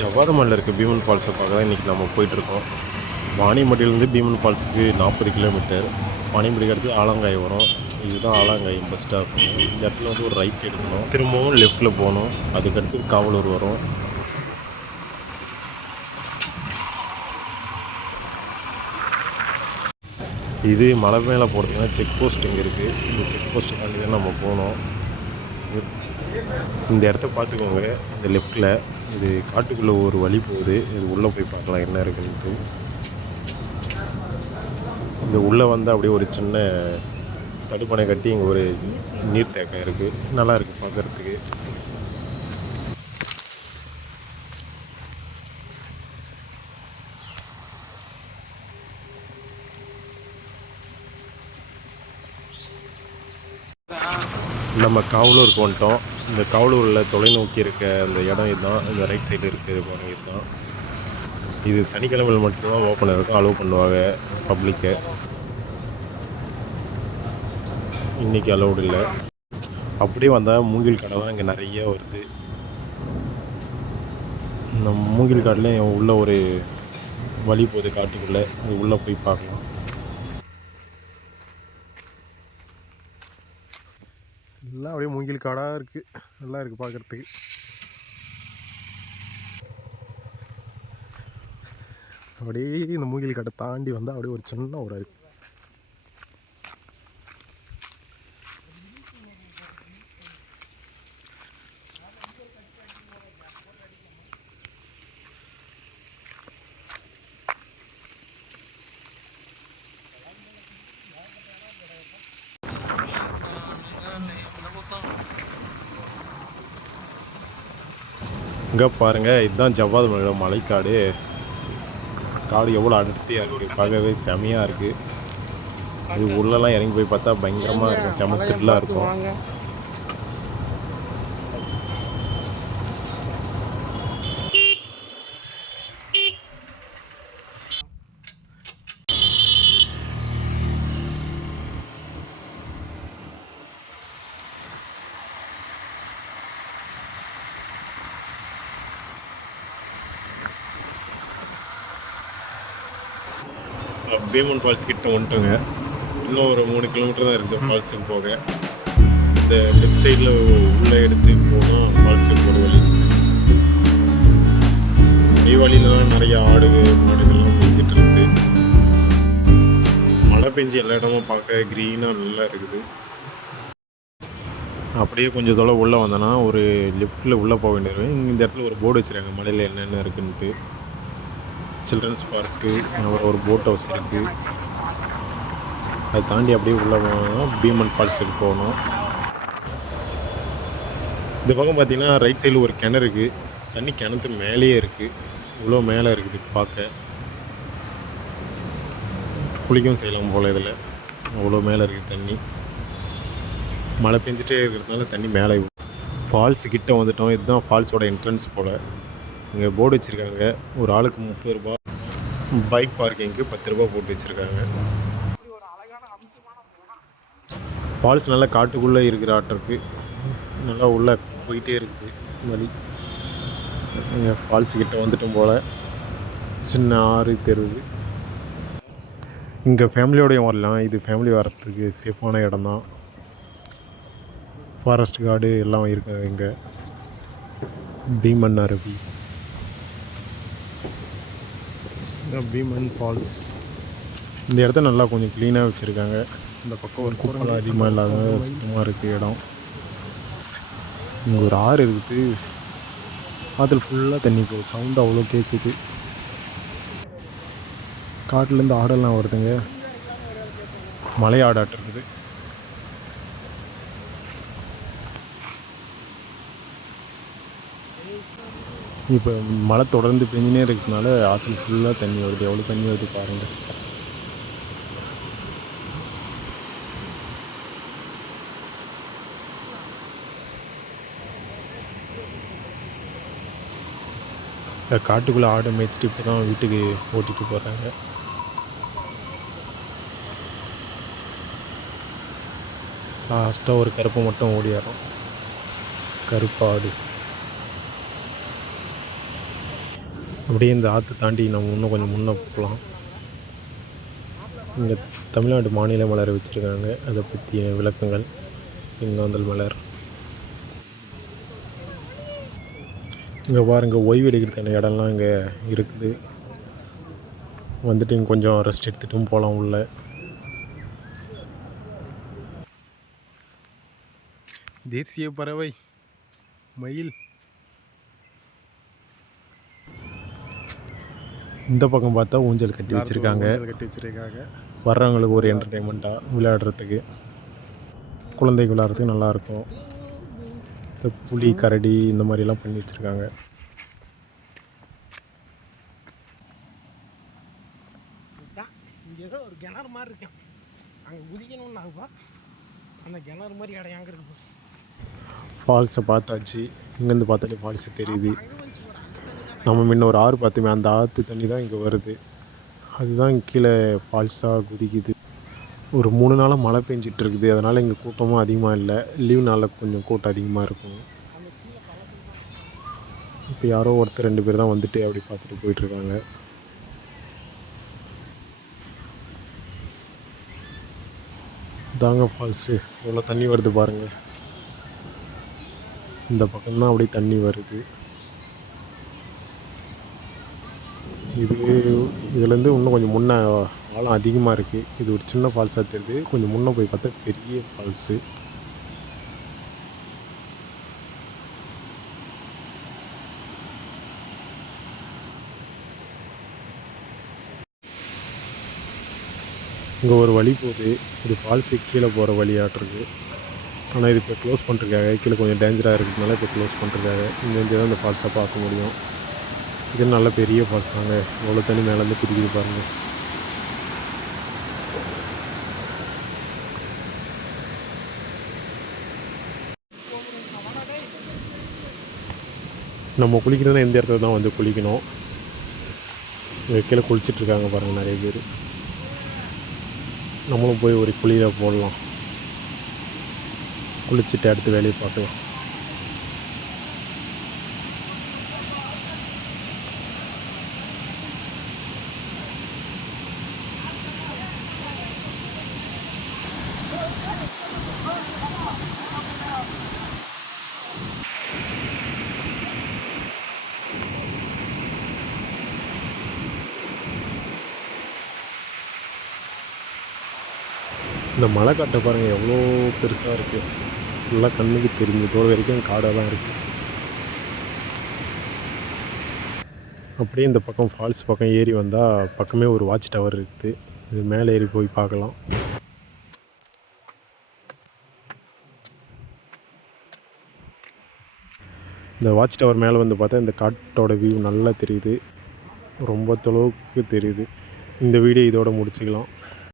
ஜவ்வாதமல்ல இருக்க பீமன் ஃபால்ஸை பார்க்க தான் இன்றைக்கி நம்ம போயிட்டுருக்கோம். வாணிமட்டிலேருந்து பீமன் ஃபால்ஸுக்கு நாற்பது கிலோமீட்டர். வாணிமட்டிக்கு அடுத்து ஆலங்காய் வரும். இதுதான் ஆலங்காய் பஸ் ஸ்டாப் இந்த இடத்துல வந்து ஒரு ரைட் எடுக்கணும். திரும்பவும் லெஃப்ட்டில் போகணும். அதுக்கடுத்து காவலூர் வரும். இது மலை மேலே போகிறதுக்குனா செக் போஸ்ட் இங்கே இருக்குது இந்த செக் போஸ்ட் தான் நம்ம போகணும். இந்த இடத்த பார்த்துக்கோங்க. இந்த லெஃப்ட்டில் இது காட்டுக்குள்ளே ஒரு வழி போகுது. இது உள்ளே போய் பார்க்கலாம் என்ன இருக்குன்ட்டு. இந்த உள்ளே வந்து அப்படியே ஒரு சின்ன தடுப்பணை கட்டி இங்கே ஒரு நீர்த்தேக்கம் இருக்குது நல்லா இருக்குது பார்க்குறதுக்கு நம்ம காவலூருக்கு வந்துட்டோம். இந்த காவலூரில் தொலைநோக்கி இருக்க அந்த இடம் இதுதான். இந்த ரைட் சைடு இருக்குது பாருங்க இதுதான். இது சனிக்கிழமையில் மட்டும்தான் ஓப்பன் இருக்கும். அலோவ் பண்ணுவாங்க பப்ளிக்கை இன்றைக்கி அலோடு இல்லை. அப்படியே வந்தால் மூங்கில் கடை தான் இங்கே நிறைய வருது. இந்த மூங்கில் காட்டில் உள்ள ஒரு வழி போகுது காட்டுக்குள்ளே. உள்ளே போய் பார்க்கலாம். எல்லாம் அப்படியே மூங்கில் காடாக இருக்குது நல்லா இருக்குது பார்க்குறதுக்கு அப்படியே இந்த மூங்கில் காட்டை தாண்டி வந்தால் அப்படியே ஒரு சின்ன ஒரு இருக்குது இங்கே பாருங்கள் இதுதான் ஜவ்வாது மலையோட மலைக்காடு. காடு எவ்வளோ அடர்த்தியாக இருக்குது பார்க்கவே செமையாக இருக்குது இது உள்ளெல்லாம் இறங்கி போய் பார்த்தா பயங்கரமாக இருக்கும் செம த்ரில்லாக இருக்கும். பீமன் ஃபால்ஸ் கிட்ட வந்துட்டோங்க. இன்னும் ஒரு மூணு கிலோமீட்டர் தான் இருக்குது ஃபால்ஸுக்கு போக. இந்த லெஃப்ட் சைடில் உள்ளே எடுத்து போனால் ஃபால்ஸுக்கு போகிற வழி. தீபாவளியிலலாம் நிறைய ஆடு மாடுகள்லாம் பெஞ்சிட்டு இருக்கு. மழை பெஞ்சு எல்லா இடமும் பார்க்க க்ரீனாக நல்லா இருக்குது. அப்படியே கொஞ்சம் தொலை உள்ளே வந்தோன்னா ஒரு லெஃப்ட்டில் உள்ளே போக வேண்டியது. இந்த இடத்துல ஒரு போர்டு வச்சுருக்காங்க மலையில் என்னென்ன இருக்குன்ட்டு சில்ட்ரன்ஸ் பார்க்கு அப்புறம் ஒரு போட் ஹவுஸ் இருக்குது அதை தாண்டி அப்படியே உள்ளே போனோம் பீமன் ஃபால்ஸுக்கு போகணும். இந்த பக்கம் பார்த்திங்கன்னா ரைட் சைடில் ஒரு கிணறு இருக்குது தண்ணி கிணத்து மேலேயே இருக்குது இவ்வளோ மேலே இருக்குது பார்க்க. குளிக்கவும் செய்யலாம் போல் இதில். அவ்வளோ மேலே இருக்குது தண்ணி. மழை பெஞ்சிட்டே இருக்கிறதுனால தண்ணி மேலே ஃபால்ஸ் கிட்ட வந்துட்டோம். இதுதான் ஃபால்ஸோட என்ட்ரன்ஸ் போல். இங்கே போர்டு வச்சுருக்காங்க. ஒரு ஆளுக்கு முப்பது ரூபா. பைக் பார்க்கிங்க்கு பத்து ரூபா போட்டு வச்சுருக்காங்க. ஃபால்ஸ் நல்லா காட்டுக்குள்ளே இருக்கிற ஆட்டருக்கு நல்லா உள்ளே போயிட்டே இருக்குது வழி இங்கே ஃபால்ஸ் கிட்டே வந்துட்டோம் போல். சின்ன ஆறு தெருவு இங்கே ஃபேமிலியோடையும் வரலாம். இது ஃபேமிலி வரத்துக்கு சேஃபான இடம் தான் ஃபாரஸ்ட் கார்டு எல்லாம் இருக்காங்க இங்கே. பீமன் அருவி. பீமன் ஃபால்ஸ். இந்த இடத்த நல்லா கொஞ்சம் க்ளீனாக வச்சுருக்காங்க. இந்த பக்கம் ஒரு குப்பை அதிகமாக இல்லாத சுத்தமாக இருக்குது இடம். இங்கே ஒரு ஆறு இருக்குது. அதில் ஃபுல்லாக தண்ணி போகுது. சவுண்டு அவ்வளோ கேட்குது காட்டிலேருந்து ஆடெல்லாம் வருதுங்க. மலை ஆடாட்டு இருக்குது. இப்போ மழை தொடர்ந்து பெஞ்சினே இருக்கிறதுனால ஆற்றுல ஃபுல்லாக தண்ணி வருது. எவ்வளோ தண்ணி வருது பாருங்கள் காட்டுக்குள்ளே ஆடை மேய்ச்சிட்டு இப்போ தான் வீட்டுக்கு ஓட்டிகிட்டு போகிறாங்க லாஸ்ட்டாக ஒரு கருப்பை மட்டும் ஓடியாரோம். கருப்பாடு. அப்படியே இந்த ஆற்று தாண்டி நம்ம இன்னும் கொஞ்சம் முன்னே போகலாம். இங்கே தமிழ்நாடு மாநில மலர் வச்சுருக்காங்க. அதை பற்றிய விளக்கங்கள். சிங்காந்தல் மலர். இங்கே பாருங்கள் ஓய்வு எடுக்கிறதுக்கான இடம்லாம் இங்கே இருக்குது. வந்துட்டு இங்கே கொஞ்சம் ரெஸ்ட் எடுத்துகிட்டும் போகலாம் உள்ள. தேசிய பறவை மயில். இந்த பக்கம் பார்த்தா ஊஞ்சல் கட்டி வச்சுருக்காங்க. கட்டி வச்சிருக்காங்க. வர்றவங்களுக்கு ஒரு என்டர்டெயின்மெண்ட்டாக விளையாடுறதுக்கு. குழந்தைக்கு விளையாடுறதுக்கு நல்லாயிருக்கும் இந்த புலி கரடி இந்த மாதிரிலாம் பண்ணி வச்சுருக்காங்க. ஏதோ ஒரு கிணறு மாதிரி இருக்கேன் அங்கே குதிக்கணும்னு ஆகுப்பா அந்த கிணறு மாதிரி இடம் எங்கே இருக்கு. ஃபால்ஸை பார்த்தாச்சு. இங்கேருந்து பார்த்தாலே ஃபால்ஸ் தெரியுது அங்கே வந்துச்சு போடா அந்த தண்ணி தான் நம்ம முன்ன ஒரு ஆறு பார்த்துமே அந்த ஆற்று தண்ணி தான் இங்கே வருது. அதுதான் கீழே ஃபால்ஸாக குதிக்குது. ஒரு மூணு நாளாக மழை பெஞ்சிட்டு இருக்குது அதனால் இங்கே கூட்டமும் அதிகமாக இல்லை. லீவ் நாளில் கொஞ்சம் கூட்டம் அதிகமாக இருக்கும். இப்போ யாரோ ஒருத்தர் ரெண்டு பேர் தான் வந்துட்டு அப்படி பார்த்துட்டு போயிட்டுருக்காங்க தாங்க ஃபால்ஸு எவ்வளோ தண்ணி வருது பாருங்கள் இந்த பக்கம்தான் அப்படியே தண்ணி வருது. இது இதுலேருந்து இன்னும் கொஞ்சம் முன்னே ஆழம் அதிகமாக இருக்குது இது ஒரு சின்ன ஃபால்ஸாக தெரியுது. கொஞ்சம் முன்னே போய் பார்த்தா பெரிய ஃபால்ஸு இங்கே ஒரு வழி போகுது. இது ஃபால்ஸு கீழே போகிற வழியாட்டிருக்கு ஆனால் இது இப்போ க்ளோஸ் பண்ணுறதுக்காக கீழே கொஞ்சம் டேஞ்சராக இருக்கிறதுனால இப்போ க்ளோஸ் பண்ணுறதுக்காக இங்கேருந்து தான் இந்த ஃபால்ஸை பார்க்க முடியும். இது நல்ல பெரிய ஃபால்ஸ் தாங்க. எவ்வளோ தண்ணி மேலேருந்து குதிக்குது பாருங்கள் நம்ம குளிக்கிறதுனா எந்த இடத்துல தான் வந்து குளிக்கணும். இங்கே கீழே குளிச்சிட்ருக்காங்க பாருங்கள் நிறைய பேர். நம்மளும் போய் ஒரு குளியில் போடலாம். குளிச்சுட்டு அடுத்து வேலையை பார்க்கலாம். இந்த மலை காட்டை பாருங்கள் எவ்வளோ பெருசாக இருக்குது ஃபுல்லாக கண்ணுக்கு தெரிஞ்ச தோல் வரைக்கும் காடாக தான் இருக்குது அப்படியே இந்த பக்கம் ஃபால்ஸ் பக்கம் ஏறி வந்தால் பக்கமே ஒரு வாட்ச் டவர் இருக்குது. இது மேலே ஏறி போய் பார்க்கலாம். இந்த வாட்ச் டவர் மேலே வந்து பார்த்தா இந்த காட்டோட வியூ நல்லா தெரியுது. ரொம்ப தொலைவுக்கு தெரியுது. இந்த வீடியோ இதோட முடிச்சுக்கலாம்.